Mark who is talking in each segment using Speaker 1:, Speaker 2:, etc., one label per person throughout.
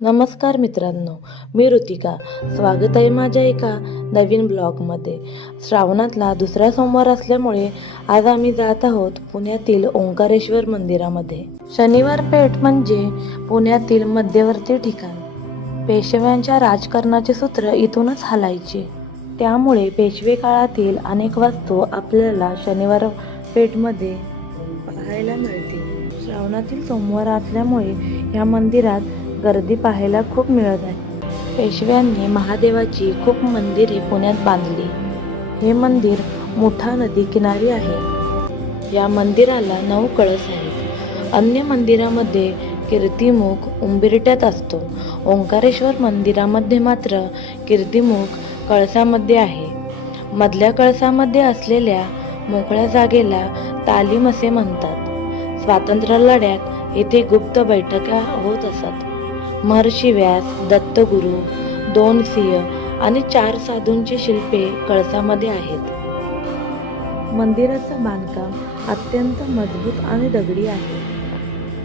Speaker 1: नमस्कार मित्रांनो मी ऋतिका. स्वागत आहे माझ्या एका नवीन ब्लॉगमध्ये. श्रावणातला दुसरा सोमवार असल्यामुळे आज आम्ही जात आहोत पुण्यातील ओंकारेश्वर मंदिरामध्ये. शनिवार पेठ म्हणजे पुण्यातील मध्यवर्ती ठिकाण. पेशव्यांच्या राजकारणाचे सूत्र इथूनच हालायचे. त्यामुळे पेशवे काळातील अनेक वास्तू आपल्याला शनिवार पेठमध्ये पाहायला मिळतील. श्रावणातील सोमवार असल्यामुळे या मंदिरात गर्दी पाहायला खूप मिळत आहे. पेशव्यांनी महादेवाची खूप मंदिरे पुण्यात बांधली. हे मंदिर मोठा नदी किनारी आहे. या मंदिराला नऊ कळस आहेत. अन्य मंदिरामध्ये कीर्तिमुख उंबिरट्यात असतो. ओंकारेश्वर मंदिरामध्ये मात्र कीर्तिमुख कळसामध्ये आहे. मधल्या कळसामध्ये असलेल्या मोकळ्या जागेला तालीम असे म्हणतात. स्वातंत्र्य लढ्यात येथे गुप्त बैठका होत असत. महर्षी व्यास दत्तगुरू दोन सिंह आणि चार साधूंची शिल्पे कळसामध्ये आहेत. मंदिराचं बांधकाम अत्यंत मजबूत आणि दगडी आहे.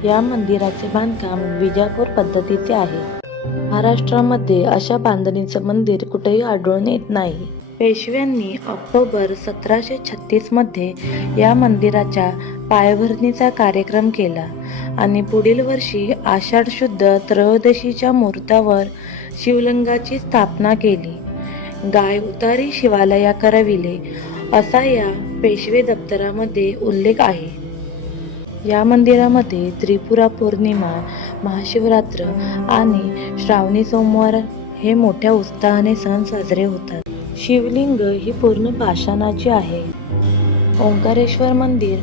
Speaker 1: या मंदिराचे बांधकाम विजापूर पद्धतीचे आहे. महाराष्ट्रामध्ये अशा बांधणीचं मंदिर कुठेही आढळून येत नाही. पेशव्यांनी ऑक्टोबर सतराशे छत्तीसमध्ये या मंदिराच्या पायभरणीचा कार्यक्रम केला आणि पुढील वर्षी आषाढ शुद्ध त्रयोदशीच्या मुहूर्तावर शिवलिंगाची स्थापना केली. गाय उतारी शिवालया करविले असा या पेशवे दप्तरामध्ये उल्लेख आहे. या मंदिरामध्ये त्रिपुरा पौर्णिमा महाशिवरात्र आणि श्रावणी सोमवार हे मोठ्या उत्साहाने सण साजरे होतात. शिवलिंग ही पूर्ण पाषाणाची आहे. ओंकारेश्वर मंदिर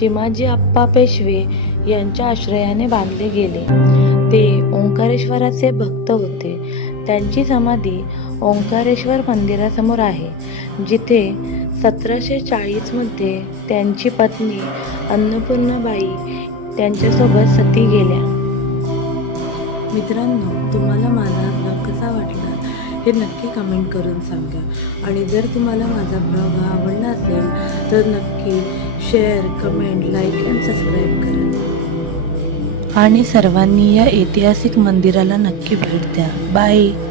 Speaker 1: चिमाजी आप्पा पेशवे यांच्या आश्रयाने बांधले गेले. ते ओंकारेश्वराचे भक्त होते. त्यांची समाधी ओंकारेश्वर मंदिरासमोर आहे जिथे सतराशे चाळीसमध्ये त्यांची पत्नी अन्नपूर्णाबाई त्यांच्यासोबत सती गेल्या. मित्रांनो तुम्हाला माझा ब्लॉग कसा वाटला हे नक्की कमेंट करून सांगा. आणि जर तुम्हाला माझा ब्लॉग हा आवडला असेल तर नक्की share comment like and subscribe करा. आणि सर्वांनी या ऐतिहासिक मंदिराला नक्की भेट द्या. बाय